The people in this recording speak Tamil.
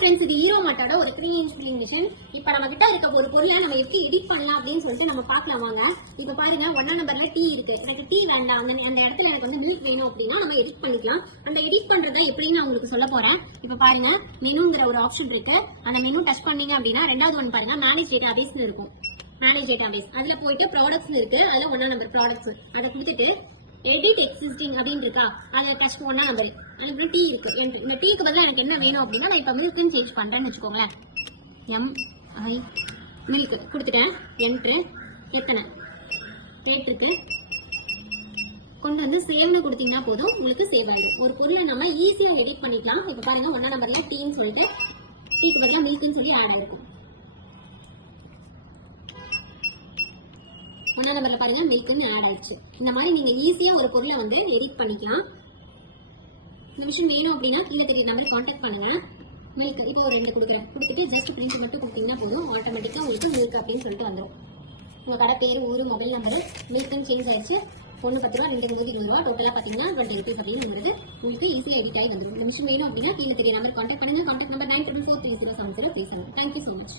ஃப்ரெண்ட்ஸ், இது ஹீரோ மாட்டோட ஒரு 3-inch பில்லிங் மிஷின். இப்போ நம்ம கிட்ட இருக்க ஒரு பொருளை நம்ம எப்படி எடிட் பண்ணலாம் அப்படின்னு சொல்லிட்டு நம்ம பார்க்கலாம் வாங்க. இப்போ பாருங்க, 1ஆம் நம்பர்ல டீ இருக்கு. எனக்கு டீ வேண்டாம், அந்த இடத்துல எனக்கு வந்து மில்க் வேணும் அப்படின்னா நம்ம எடிட் பண்ணிக்கலாம். அந்த எடிட் பண்றதை எப்படின்னு நான் உங்களுக்கு சொல்ல போறேன். இப்போ பாருங்க, மெனுங்கிற ஒரு ஆப்ஷன் இருக்கு. அந்த மெனு டச் பண்ணீங்க அப்படின்னா ரெண்டாவது ஒன்று பாருங்க, மேனேஜ் டேட்டாபேஸ் இருக்கும். மேனேஜ் டேட்டாபேஸ் அதுல போயிட்டு ப்ராடக்ட்ஸ் இருக்கு. அதுல 1ஆம் நம்பர் ப்ராடக்ட்ஸ் அதை கொடுத்துட்டு எடிட் எக்ஸிஸ்டிங் அப்படின்னு இருக்கா, அதை டச் 1ஆம் நம்பர். அதுக்கப்புறம் டீ இருக்கு. இந்த டீக்கு பதிலாக எனக்கு என்ன வேணும் அப்படின்னா நான் இப்போ மில்க்னு சேஞ்ச் பண்றேன்னு வச்சுக்கோங்களேன். MI மில்க் கொடுத்துட்டேன். என்ட்ரு எத்தனை 8 இருக்கு. கொண்டு வந்து சேவ்னு கொடுத்தீங்கன்னா போதும், உங்களுக்கு சேவ் ஆயிடும். ஒரு பொருளை நம்ம ஈஸியா எடிட் பண்ணிக்கலாம். இப்போ பாருங்க, 1ஆம் நம்பர்ல டீன்னு சொல்லிட்டு டீக்கு பதிலாக மில்க்னு சொல்லி ஆட் ஆயிருக்கும். 1ஆம் நம்பர்ல பாருங்க, மில்க்னு ஆட் ஆயிடுச்சு. இந்த மாதிரி நீங்க ஈஸியா ஒரு பொருளை வந்து எடிட் பண்ணிக்கலாம். இந்த மிஷின் வேணும் அப்படின்னா கீழே தெரிய நம்பர் கான்டாக்ட் பண்ணுங்க. மில்க் இப்போ ஒரு 2 கொடுக்குறேன். கொடுத்துட்டு ஜஸ்ட் பிரிண்ட் மட்டும் கொடுத்தீங்கன்னா போதும், ஆட்டோமேட்டிக்கா உங்களுக்கு மில்க் அப்படின்னு சொல்லிட்டு வந்துடும். உங்க கடை பேர், ஊரு, மொபைல் நம்பர் மில்க்னு சேஞ்ச் ஆயிடுச்சு. 1 10 ரூபா, 2 20 ரூபா, டோட்டலா பாத்தீங்கன்னா 20 rupees அப்படின்னு உங்களுக்கு ஈஸியா எடிட் ஆகி வந்துடும். இந்த மிஷின் வேணும் அப்படின்னா கீழே தெரிய நம்பர் கான்டாக்ட் பண்ணுங்க. Contact number 94430703. Thank you so much.